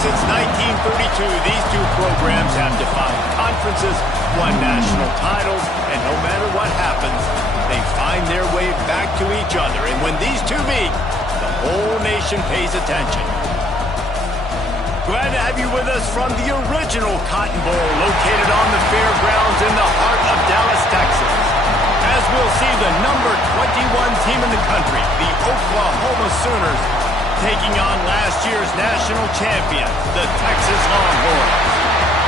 Since 1932, these two programs have defined conferences, won national titles, and no matter what happens, they find their way back to each other. And when these two meet, the whole nation pays attention. Glad to have you with us from the original Cotton Bowl, located on the fairgrounds in the heart of Dallas, Texas. As we'll see the number 21 team in the country, the Oklahoma Sooners, taking on last year's national champion, the Texas Longhorns.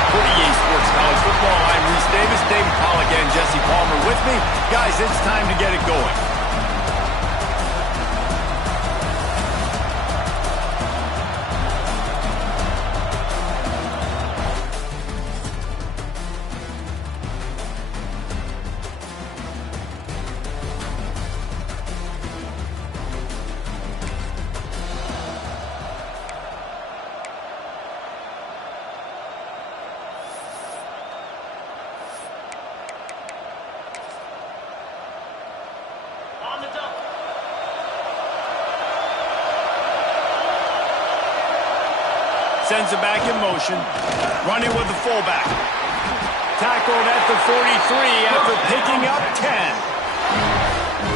For EA Sports College Football, I'm Reese Davis, David Pollack, and Jesse Palmer with me. Guys, it's time to get it going. Sends it back in motion. Running with the fullback. Tackled at the 43 after picking up 10.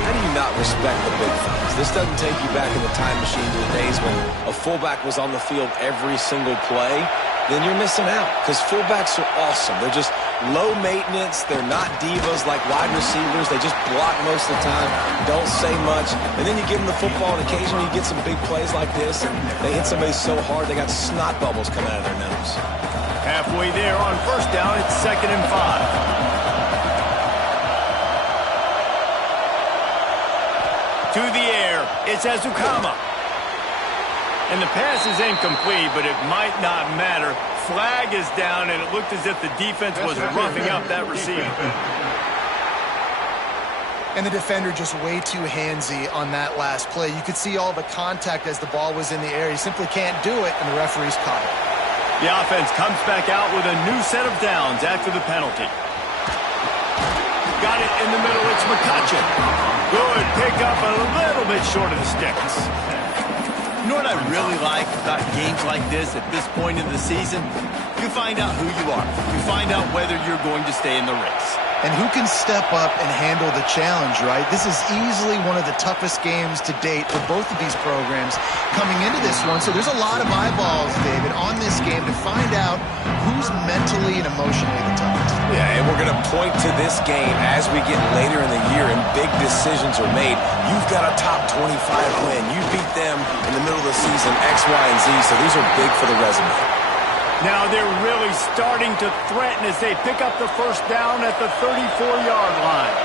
How do you not respect the big fellas? This doesn't take you back in the time machine to the days when a fullback was on the field every single play. Then you're missing out, because fullbacks are awesome. They're just low maintenance. They're not divas like wide receivers. They just block most of the time, don't say much. And then you give them the football, and occasionally you get some big plays like this, and they hit somebody so hard they got snot bubbles coming out of their nose. Halfway there on first down, it's 2nd and 5. To the air, it's Ezukama. And the pass is incomplete, but it might not matter. Flag is down, and it looked as if the defense was roughing up that receiver. And the defender just way too handsy on that last play. You could see all the contact as the ball was in the air. He simply can't do it, and the referee's caught it. The offense comes back out with a new set of downs after the penalty. Got it in the middle. It's McCutcheon. Good pickup, a little bit short of the sticks. You know what I really like about games like this at this point in the season? You find out who you are. You find out whether you're going to stay in the race. And who can step up and handle the challenge, right? This is easily one of the toughest games to date for both of these programs coming into this one. So there's a lot of eyeballs, David, on this game to find out who's mentally and emotionally the toughest. Yeah, and we're going to point to this game as we get later in the year and big decisions are made. You've got a top 25 win. You beat them in the middle of the season, X, Y, and Z, so these are big for the resume. Now they're really starting to threaten as they pick up the first down at the 34-yard line.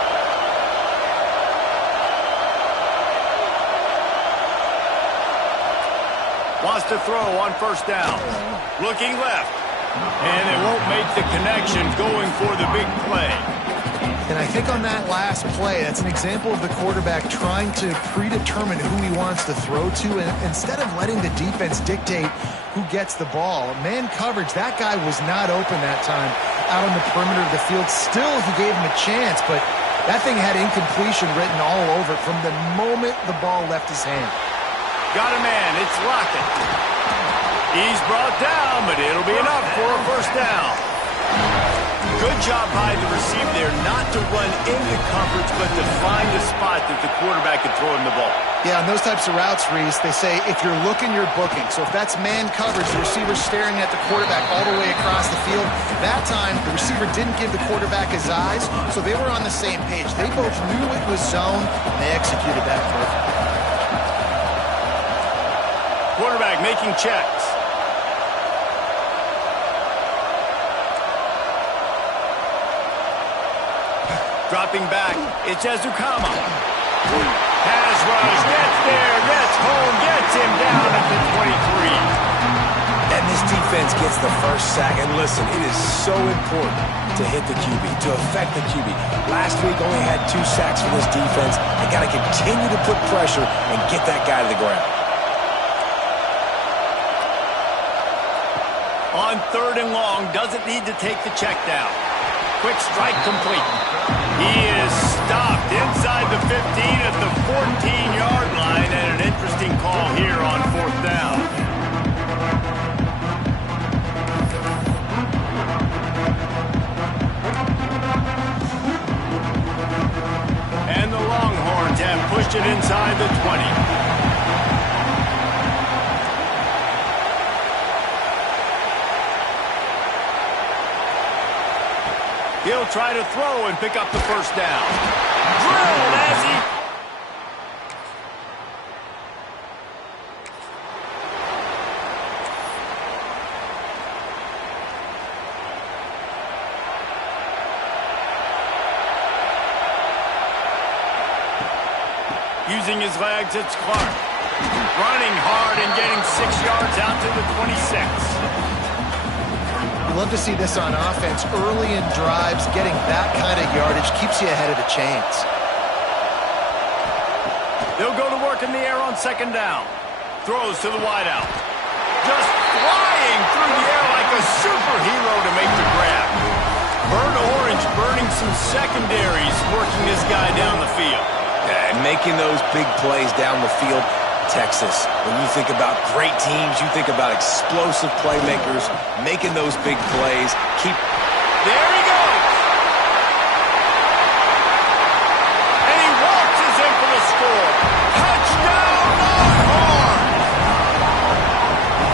Wants to throw on first down. Looking left. And they won't make the connection going for the big play. And I think on that last play, that's an example of the quarterback trying to predetermine who he wants to throw to, and instead of letting the defense dictate who gets the ball. Man coverage, that guy was not open that time out on the perimeter of the field. Still, he gave him a chance, but that thing had incompletion written all over it from the moment the ball left his hand. Got a man, it's Lockett. He's brought down, but it'll be enough for a first down. Good job by the receiver there, not to run into coverage, but to find a spot that the quarterback could throw him the ball. Yeah, on those types of routes, Reese, they say if you're looking, you're booking. So if that's man coverage, the receiver's staring at the quarterback all the way across the field. That time, the receiver didn't give the quarterback his eyes, so they were on the same page. They both knew it was zone, and they executed that perfectly. Quarterback making checks. Dropping back, it's Ezukama. Pass rush, gets there, gets home, gets him down at the 23. And this defense gets the first sack. And listen, it is so important to hit the QB, to affect the QB. Last week only had 2 sacks for this defense. They got to continue to put pressure and get that guy to the ground. On 3rd and long, doesn't need to take the check down. Quick strike complete. He is stopped inside the 15 at the 14-yard line, and an interesting call here on 4th down. He'll try to throw and pick up the first down. Drilled as he... Using his legs, it's Clark. Running hard and getting 6 yards out to the 26. You love to see this on offense. Early in drives, getting that kind of yardage keeps you ahead of the chains. They'll go to work in the air on second down. Throws to the wideout. Just flying through the air like a superhero to make the grab. Burnt Orange burning some secondaries, working this guy down the field. Yeah, and making those big plays down the field. Texas, when you think about great teams, you think about explosive playmakers, making those big plays. There he goes! And he waltzes in for the score. Touchdown, Longhorn!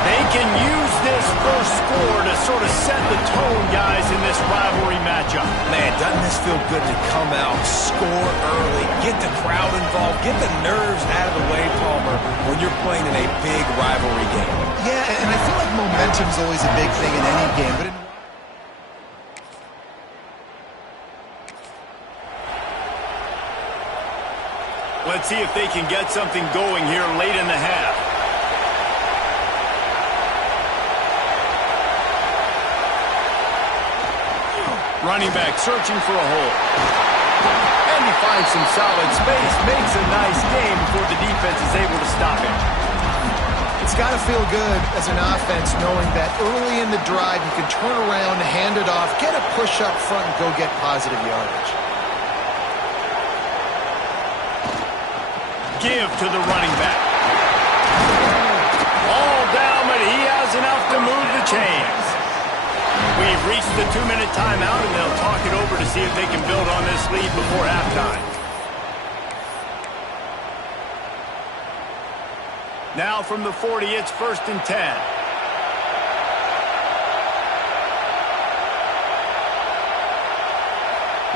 They can use this first score to sort of set the tone, guys, in this rivalry matchup. Man, doesn't this feel good to come out, score early, get the crowd involved, get the nerves out of the way, Palmer, when you're playing in a big rivalry game. Yeah, and I feel like momentum's always a big thing in any game, but let's see if they can get something going here late in the half. Running back searching for a hole. And he finds some solid space, makes a nice game before the defense is able to stop him. it's got to feel good as an offense knowing that early in the drive you can turn around, hand it off, get a push up front, and go get positive yardage. Give to the running back. All down, but he has enough to move the chains. We've reached the 2-minute timeout, and they'll talk it over to see if they can build on this lead before halftime. Now from the 40, it's 1st and 10.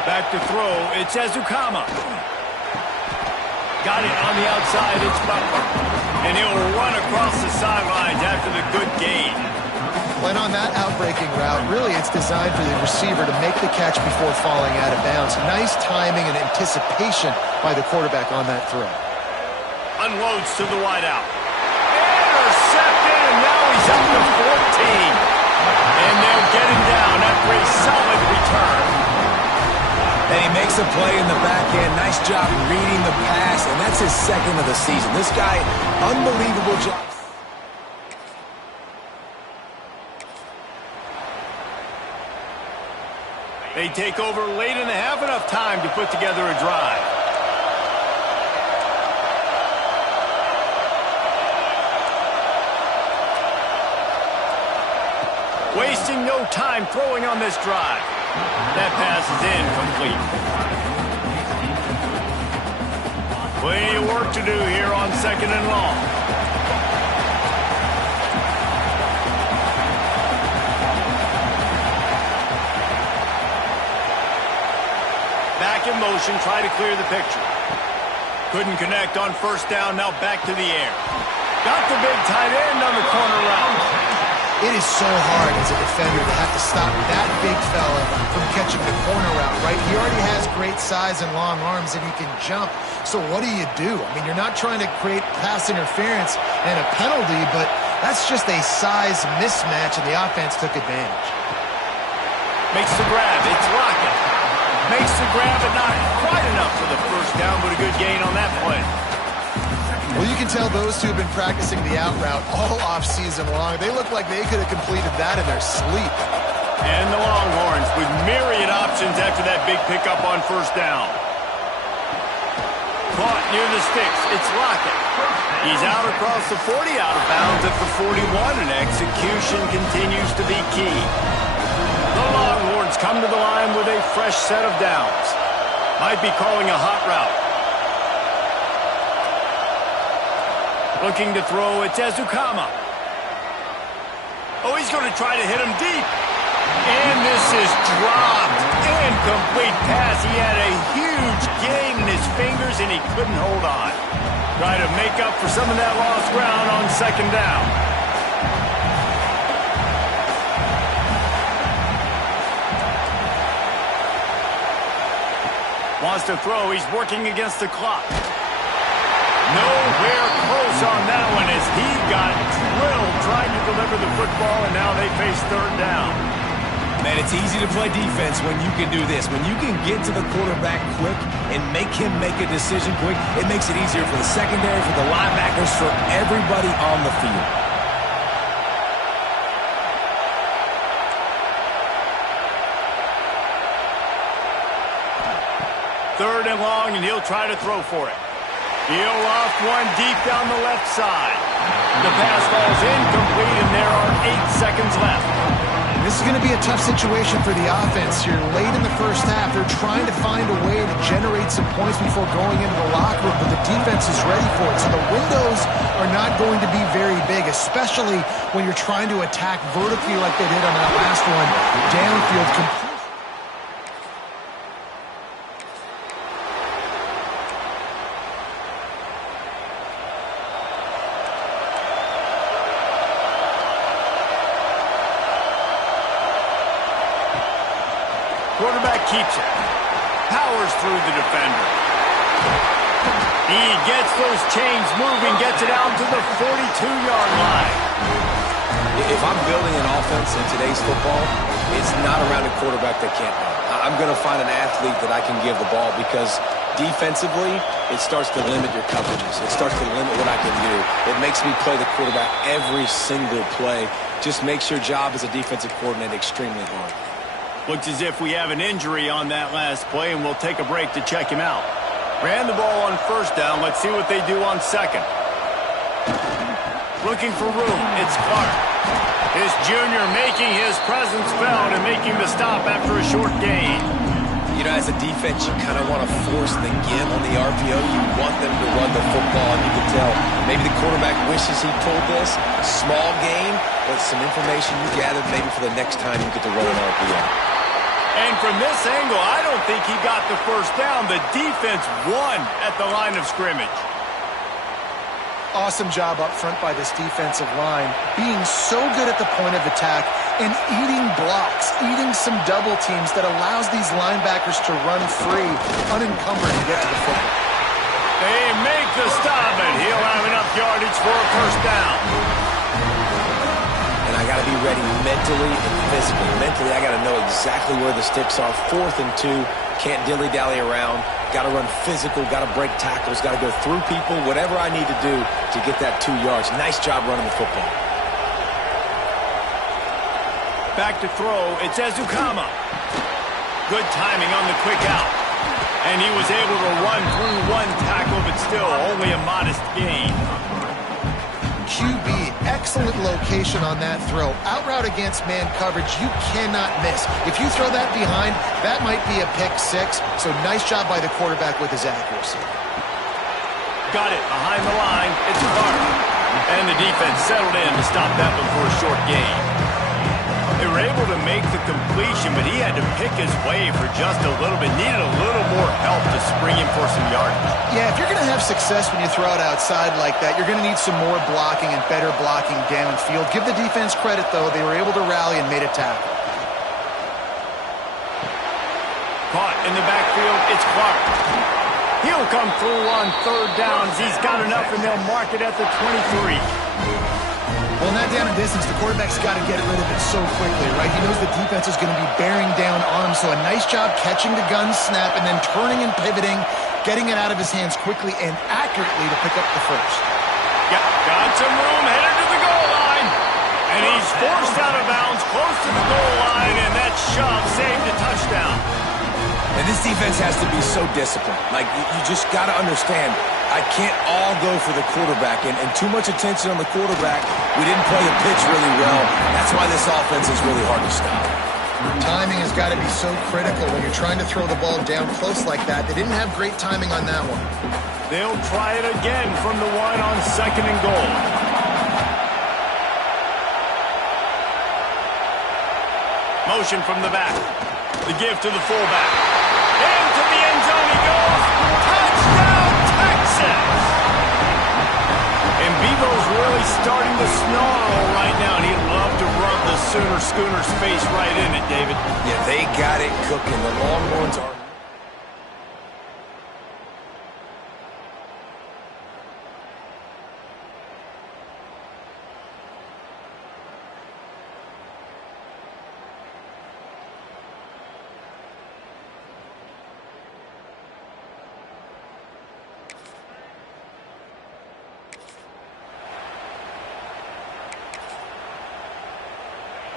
Back to throw, it's Ezukama. Got it on the outside, it's Butler. And he'll run across the sidelines after the good gain. When on that outbreaking route, really it's designed for the receiver to make the catch before falling out of bounds. Nice timing and anticipation by the quarterback on that throw. Unloads to the wideout. Intercepted, and now he's up to 14. And they'll get him down after a solid return. And he makes a play in the back end. Nice job reading the pass, and that's his second of the season. This guy, unbelievable job. They take over late in the half, enough time to put together a drive. Wasting no time throwing on this drive. That pass is incomplete. Plenty of work to do here on 2nd and long. Back in motion, try to clear the picture. Couldn't connect on 1st down, now back to the air. Got the big tight end on the corner route. It is so hard as a defender to have to stop that big fella from catching the corner route, right? He already has great size and long arms, and he can jump. So what do? I mean, you're not trying to create pass interference and a penalty, but that's just a size mismatch, and the offense took advantage. Makes the grab. It's Lockett. Makes the grab, but not quite enough for the 1st down, but a good gain on that play. Well, you can tell those two have been practicing the out route all off-season long. They look like they could have completed that in their sleep. And the Longhorns with myriad options after that big pickup on 1st down. Caught near the sticks. It's Lockett. He's out across the 40, out of bounds at the 41, and execution continues to be key. The Longhorns come to the line with a fresh set of downs. Might be calling a hot route. Looking to throw, it's Ezukama. Oh, he's going to try to hit him deep. And this is dropped. Incomplete pass. He had a huge gain in his fingers, and he couldn't hold on. Try to make up for some of that lost ground on second down. Wants to throw. He's working against the clock. Nowhere close on that one as he got drilled trying to deliver the football, and now they face third down. Man, it's easy to play defense when you can do this. When you can get to the quarterback quick and make him make a decision quick, it makes it easier for the secondary, for the linebackers, for everybody on the field. Third and long, and he'll try to throw for it. He'll off one deep down the left side. The pass falls incomplete, and there are 8 seconds left. This is going to be a tough situation for the offense. You're late in the first half. They're trying to find a way to generate some points before going into the locker room, but the defense is ready for it. So the windows are not going to be very big, especially when you're trying to attack vertically like they did on that last one, downfield. Quarterback keeps it. Powers through the defender. He gets those chains moving, gets it out to the 42-yard line. If I'm building an offense in today's football, it's not around a quarterback that can't run. I'm going to find an athlete that I can give the ball because defensively, it starts to limit your coverages. It starts to limit what I can do. It makes me play the quarterback every single play. Just makes your job as a defensive coordinator extremely hard. Looks as if we have an injury on that last play, and we'll take a break to check him out. Ran the ball on first down. Let's see what they do on second. Looking for room. It's Clark. His junior making his presence felt and making the stop after a short gain. You know, as a defense, you kind of want to force the give on the RPO. You want them to run the football, and you can tell maybe the quarterback wishes he pulled this. Small gain, but some information you gathered maybe for the next time you get to run an RPO. And from this angle, I don't think he got the first down. The defense won at the line of scrimmage. Awesome job up front by this defensive line, being so good at the point of attack and eating blocks, eating some double teams that allows these linebackers to run free, unencumbered, and get to the football. They make the stop, and he'll have enough yardage for a first down. And I got to be ready mentally and physically. Mentally, I got to know exactly where the sticks are. 4th and 2, can't dilly-dally around. Got to run physical, got to break tackles, got to go through people, whatever I need to do to get that 2 yards. Nice job running the football. Back to throw, it's Ezukama. Good timing on the quick out. And he was able to run through one tackle, but still only a modest gain. QB, excellent location on that throw. Out route against man coverage, you cannot miss. If you throw that behind, that might be a pick 6. So nice job by the quarterback with his accuracy. Got it behind the line. It's Clark. And the defense settled in to stop that one for a short gain. They were able to make the completion, but he had to pick his way for just a little bit. Needed a little more help to spring him for some yardage. Yeah, if you're going to have success when you throw it outside like that, you're going to need some more blocking and better blocking downfield. Give the defense credit, though. They were able to rally and made a tackle. Caught in the backfield, it's Clark. He'll come through on third downs. He's got enough, and they'll mark it at the 23. Well, not down in distance, the quarterback's got to get rid of it so quickly, right? He knows the defense is going to be bearing down on him, so a nice job catching the gun snap and then turning and pivoting, getting it out of his hands quickly and accurately to pick up the first. Got some room, headed to the goal line. And he's forced out of bounds, close to the goal line, and that shove saved a touchdown. And this defense has to be so disciplined. Like, you just got to understand, I can't all go for the quarterback, and too much attention on the quarterback. We didn't play the pitch really well. That's why this offense is really hard to stop. Timing has got to be so critical when you're trying to throw the ball down close like that. They didn't have great timing on that one. They'll try it again from the one on second and goal. Motion from the back. The give to the fullback. Into the end zone he goes. Touchdown, Texas! And Bevo's really starting to snarl right now, and he'd love to rub the Sooner Schooner's face right in it, David. Yeah, they got it cooking. The Longhorns are...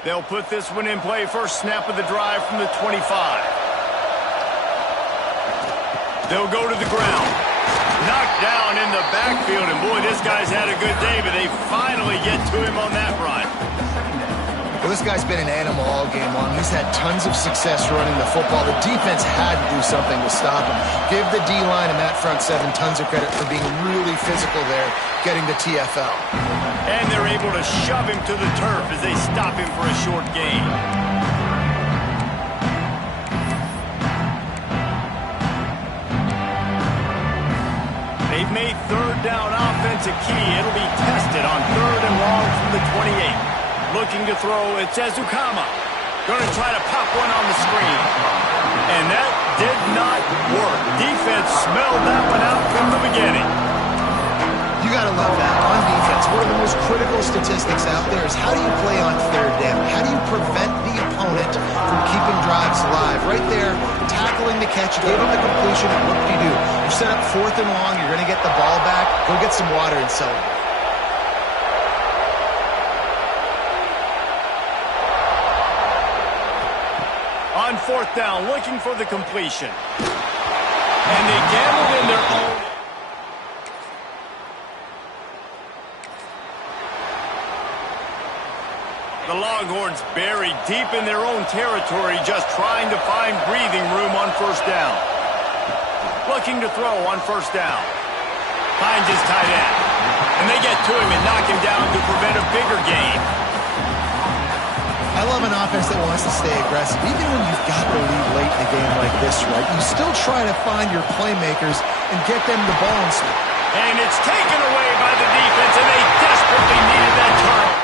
They'll put this one in play. First snap of the drive from the 25. They'll go to the ground. Knocked down in the backfield, and boy, this guy's had a good day, but they finally get to him on that run. Well, this guy's been an animal all game long. He's had tons of success running the football. The defense had to do something to stop him. Give the D-line and that front seven tons of credit for being really physical there, getting the TFL. And they're able to shove him to the turf as they stop him for a short gain. They've made third down offense a key. It'll be tested on third and long from the 28. Looking to throw, it's Ezukama. Going to try to pop one on the screen. And that did not work. Defense smelled that one out from the beginning. You got to love that. On defense, one of the most critical statistics out there is how do you play on third down? How do you prevent the opponent from keeping drives alive? Right there, tackling the catch, you gave him the completion, and what do? You set up fourth and long, you're going to get the ball back, go get some water and celebrate. On fourth down, looking for the completion. And they gambled in their own. The Longhorns buried deep in their own territory, just trying to find breathing room on first down. Looking to throw on first down. Finds his tight end. And they get to him and knock him down to prevent a bigger gain. I love an offense that wants to stay aggressive. Even when you've got the lead late in a game like this, right, you still try to find your playmakers and get them the ball. And it's taken away by the defense, and they desperately needed that turnover.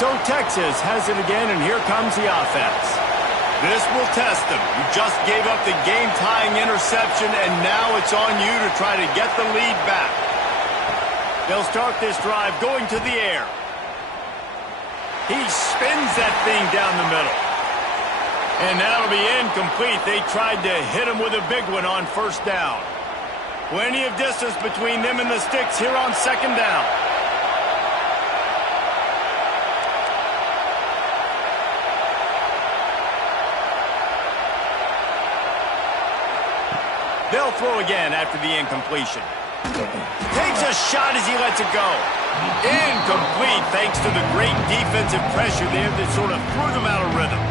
So Texas has it again, and here comes the offense. This will test them. You just gave up the game-tying interception, and now it's on you to try to get the lead back. They'll start this drive going to the air. He spins that thing down the middle. And that'll be incomplete. They tried to hit him with a big one on first down. Plenty of distance between them and the sticks here on second down. They'll throw again after the incompletion. Takes a shot as he lets it go. Incomplete thanks to the great defensive pressure there that sort of threw them out of rhythm.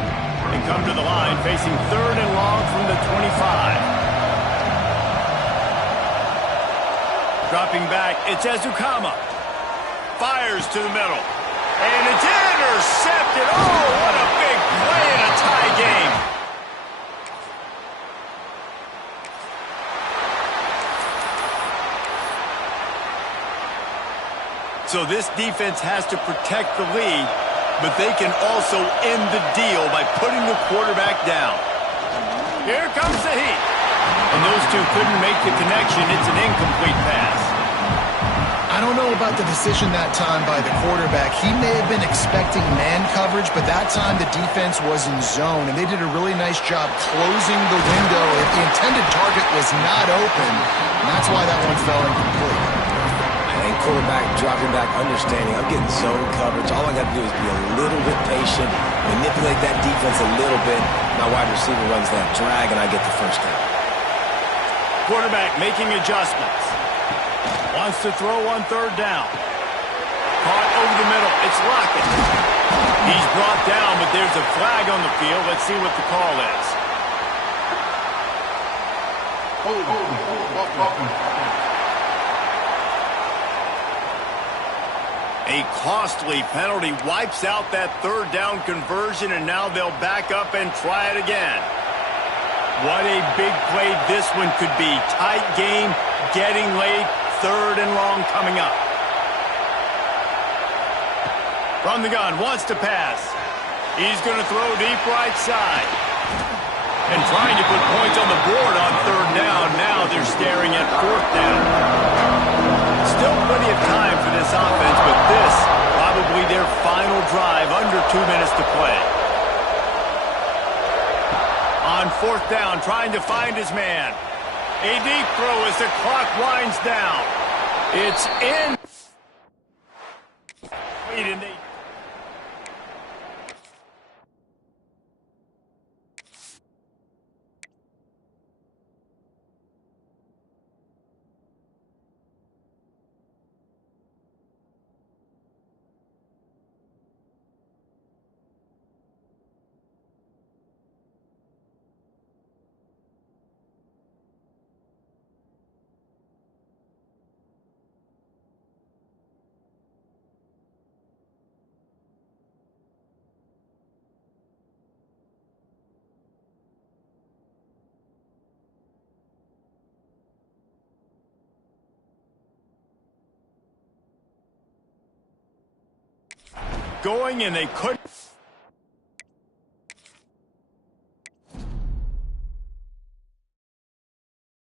They come to the line facing third and long from the 25. Dropping back, it's Ezukama. Fires to the middle. And it's intercepted. Oh, what a big play in a tie game. So this defense has to protect the lead, but they can also end the deal by putting the quarterback down. Here comes the heat. And those two couldn't make the connection. It's an incomplete pass. I don't know about the decision that time by the quarterback. He may have been expecting man coverage, but that time the defense was in zone, and they did a really nice job closing the window. The intended target was not open, and that's why that one fell incomplete. Quarterback dropping back, understanding I'm getting zone coverage. All I got to do is be a little bit patient, manipulate that defense a little bit. My wide receiver runs that drag, and I get the first down. Quarterback making adjustments. Wants to throw on third down. Caught over the middle. It's Lockett. He's brought down, but there's a flag on the field. Let's see what the call is. A costly penalty wipes out that third down conversion, and now they'll back up and try it again. What a big play this one could be. Tight game, getting late, third and long coming up. From the gun, wants to pass. He's going to throw deep right side. And trying to put points on the board on third down. Now they're staring at fourth down. Still plenty of time for this offense, but this probably their final drive, under 2 minutes to play. On fourth down, trying to find his man. A deep throw as the clock winds down. It's in. Going, and they couldn't.